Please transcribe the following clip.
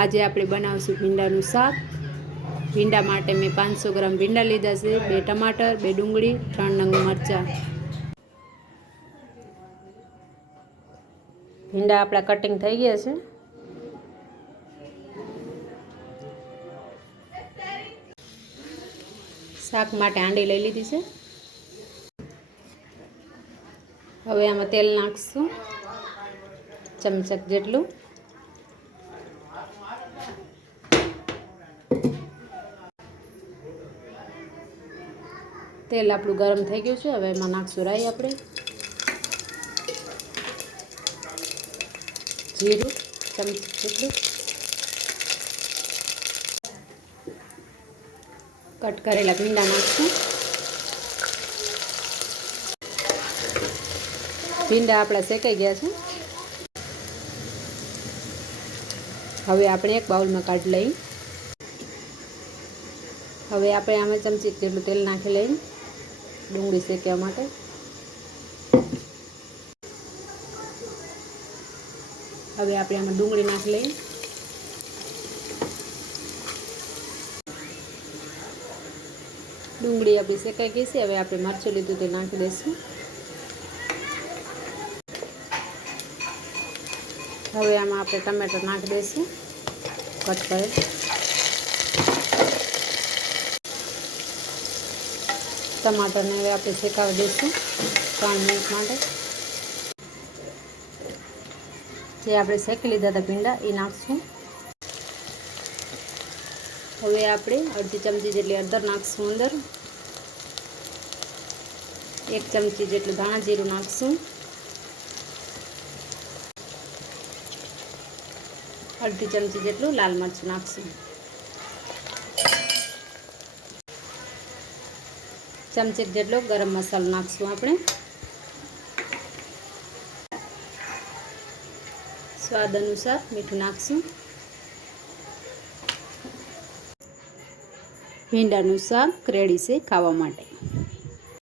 આજે આપણે બનાવશું ભીંડાનું શાક। ભીંડા માટે મેં 500 ગ્રામ ભીંડા લીધા છે, 2 ટમાટર, 2 ડુંગળી, 3 નંગ મરચાં। ભીંડા આપણા કટિંગ થઈ ગયા છે। શાક માટે હાંડી લઈ લીધી છે। હવે આમાં તેલ નાખશું ચમચક જેટલું। તેલ આપણું ગરમ થઈ ગયું છે। હવે એમાં નાખશું રાઈ, આપણે જીરું ચમચક જેટલું, કટ કરેલા ભીંડા નાખશું। ભીંડા આપણા શેકાઈ ગયા છે। હવે આપણે એક બાઉલમાં કાઢી લઈ। હવે આપણે આમાં ચમચી જેટલું તેલ નાખી લઈ ડુંગળી શેકવા માટે। હવે આપણે આમાં ડુંગળી નાખી લઈએ। ડુંગળી આપણી શેકાઈ ગઈ છે। હવે આપણે મરચું લીધું તે નાખી દઈશું। હવે આમાં આપણે ટમેટર નાખી દઈશું કટ કરેલ। ટમાટરને હવે આપણે શેકાવી દઈશું 3 મિનિટ માટે। જે આપણે શેકી લીધા હતા ભીંડા એ નાખશું। હવે આપણે અડધી ચમચી જેટલી હળદર નાખશું અંદર। 1 ચમચી જેટલું ધાણા જીરું નાખશું। અડધી ચમચી જેટલું લાલ મરચું નાખશું। ચમચેક જેટલો ગરમ મસાલો નાખશું આપણે। સ્વાદ અનુસાર મીઠું નાખશું। ભીંડાનું શાક રેડી છે ખાવા માટે।